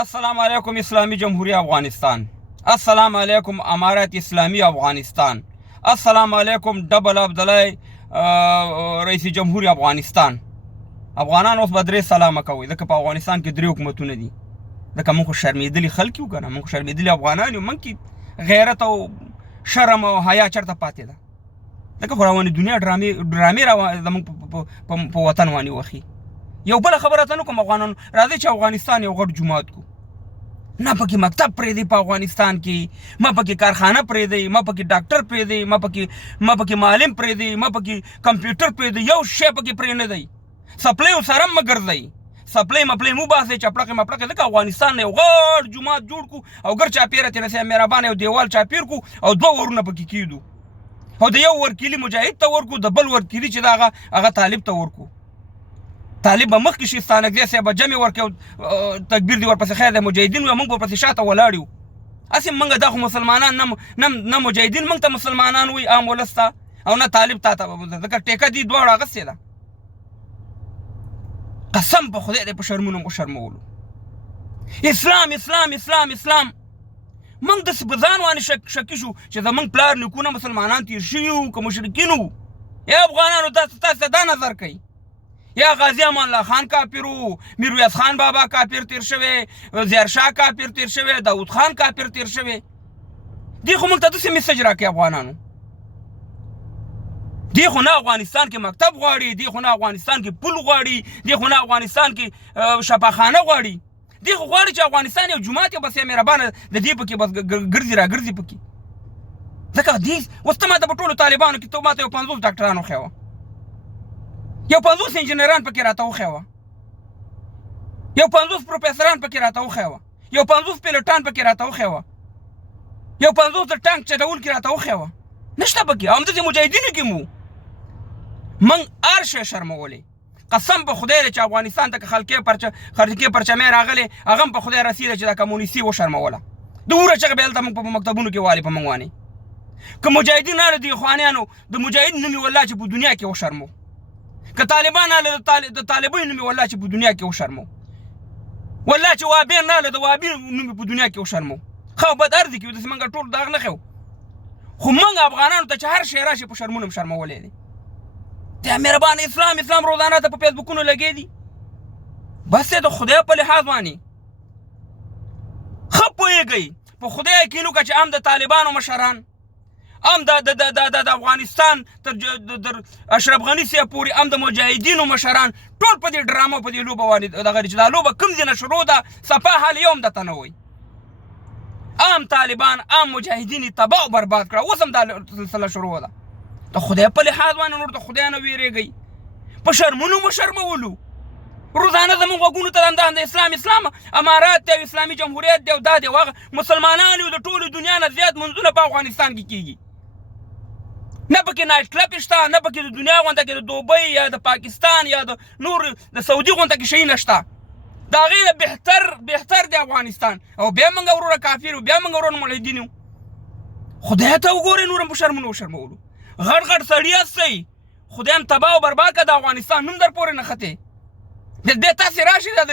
السلام علیکم اسلامی جمهوری افغانستان، السلام علیکم امارت اسلامی افغانستان، السلام علیکم ډبل عبدالله رئیس جمهور افغانستان. افغانان اوس به درې سلامه کوي ځکه په افغانستان کې درې حکومتونه دي. ځکه موږ خو شرمېدلي خلک یو که نه، موږ شرمېدلي افغانان یو. موږ کې غیرت او شرم او حیا چېرته پاتې ده؟ ځکه خو روانې دنیا ډرامې زموږ په وطن باندې وخي. یو بله خبره ته نه کوم افغانانو، راځئ چې افغانستان یو غټ جومات کو. نه پکې مکتب پرېږدئ په افغانستان کې، ما پکې کارخانه پرېږدئ، ما پکې ډاکټر پرېږدئ، ما پکې معلم پرېږدئ، ما پکې کمپیوټر پرېږدئ، یو شی پکې پرې نه دی. سپلۍ ورسره مه ګرځئ، سپلۍ مپلۍ مو باسئ، چپړقې مپړقې. ځکه افغانستان نه یو غټ جومات جوړ کړو او ګر چاپېره ترې نصیحت مهربانه یو دیوال چاپېر کړو او 2 ورونه پکې کېږدو، او د یو ورکیلي مجاهد ته ورکړو، د بل ورکیلي چې د هغه طالب ته ورکړو. طالب به مخکې شي، ستانکزی صاحب به جمع ورکړي او تکبیر دې ورپسې خیر دی مجاهدین وي، موږ به ورپسې شاته ولاړ یو. هسې موږ دا خو مسلمانان نه مجاهدین موږ ته مسلمانان وي عام ولس ته، او نه طالب تا ته، ځکه ټیکه دې دواړو اخیستې ده. قسم په خدای دی په شرمونو مو شرمولو. اسلام اسلام اسلام اسلام. موږ داسې په ځان باندې شکي شو چې زموږ پلار نیکونه مسلمانان تېر شوي وو که مشرکین وو. یا افغانانو تاسو دا نظر کوئ؟ یا غازی امان الله خان کافر وو، میرویس خان بابا کافر تیر شوی، زیرشاه کافر تیر شوی، داود خان کافر تیر شوی. دی خو موږ ته داسې میسج راکوي افغانانو. دی خو نه افغانستان کې مکتب غواړي، دی خو نه افغانستان کې پل غواړي، دی خو نه افغانستان کې شفاخانه غواړي. دی خو غواړي چې افغانستان یو جومات یو بس مهربانه د دې پکې بس ګرځي راګرځي پکې. ځکه دی اوس ته ماته په ټولو طالبانو کې ته ماته یو 50 ډاکټران وښیوه، یو 50 انجینران پکې راته وښیوه، یو 50 پروفیسران پکې راته وښیوه، یو 50 پیلوټان پکې راته وښیوه، یو 50 د ټانک چلونکي راته وښیوه. نشته پکې. همداسې مجاهدینو کې مو موږ هر شی شرمولی. قسم په خدای دی چې افغانستان ته که خلقې پرچمې راغلې، هغه هم په خدای رسېده چې دا کمونیستي وشرموله. د وره چغې به هلته موږ په مکتبونو کې والي په موږ باندې. که مجاهدین راله د اخوانیانو د مجاهد نوم یې والله چې په دنیا کې وشرمو، که طالبان راله د طالبۍ نوم یې والله چې په دنیا کې وشرمو، والله چې وابین راله د وابي نوم یې په دنیا کې وشرمو. ښه او بد ارض کې داسې موږ ټول دغه نه ښیو، خو موږ افغانانو ته چې هر شی راشي په شرمونو م شرمولی دی. ته مهربان اسلام اسلام روزانه ته په فیسبوکونو لګې دي. بس د خدای په لحاظ باندې ښه پوهېږئ، په خدای یقین وکړه چې هم د طالبانو مشران، هم د افغانستان تر اشرف غني صاحب پورې، هم د مجاهدینو مشران، ټول په دې ډرامو په دې لوبه باندې دغه چې دا لوبه کوم ځای نه شروع ده، صفا حال یو هم درته نه وایي. عام طالبان عام مجاهدین یې تباه او برباد کړه. اوس هم دا سلسله شروع ده. د خدای په لحاظ باندې نور د خدای نه ویرېږئ. په شرمونو مو شرمولو. روزانه زموږ غوږونو ته همدا د اسلام امارات دی او اسلامي جمهوریت دی او دا دی او هغه مسلمانان یو د ټولو دنیا نه زیات منځونه په افغانستان کې کېږي. نه پکې نایټ کلب شته، نه پکې د دنیا غونډه کې د دوبۍ یا د پاکستان یا د نور د سعودي غونډه کې شی نشته. د هغې نه بهتر دی افغانستان. او بیا موږ وروره کافر یو، بیا موږ وروره ملحدین یو. خدای ته وګورئ نور هم په شرمونو وشرمولو. غټ غټ سړي هستئ، خدای هم تباه او برباد کړه. د افغانستان نوم در پورې نښتی. دې تاسې راشئ د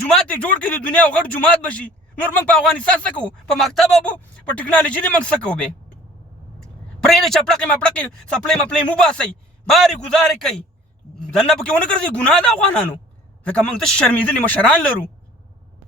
جومات یې جوړ کړي، د دنیا یو غټ جومات به شي. نور موږ په افغانستان څه کوو؟ په مکتب او په ټکنالوژي دې موږ څه کوو؟ بې پرېږدئ چپړقې مپړقې سپلۍ مپلۍ مو باسئ، بارې ګزارې کوئ. دننه پکې ونه ګرځئ. ګناه ده افغانانو، ځکه موږ داسې شرمېدلي مشران لرو.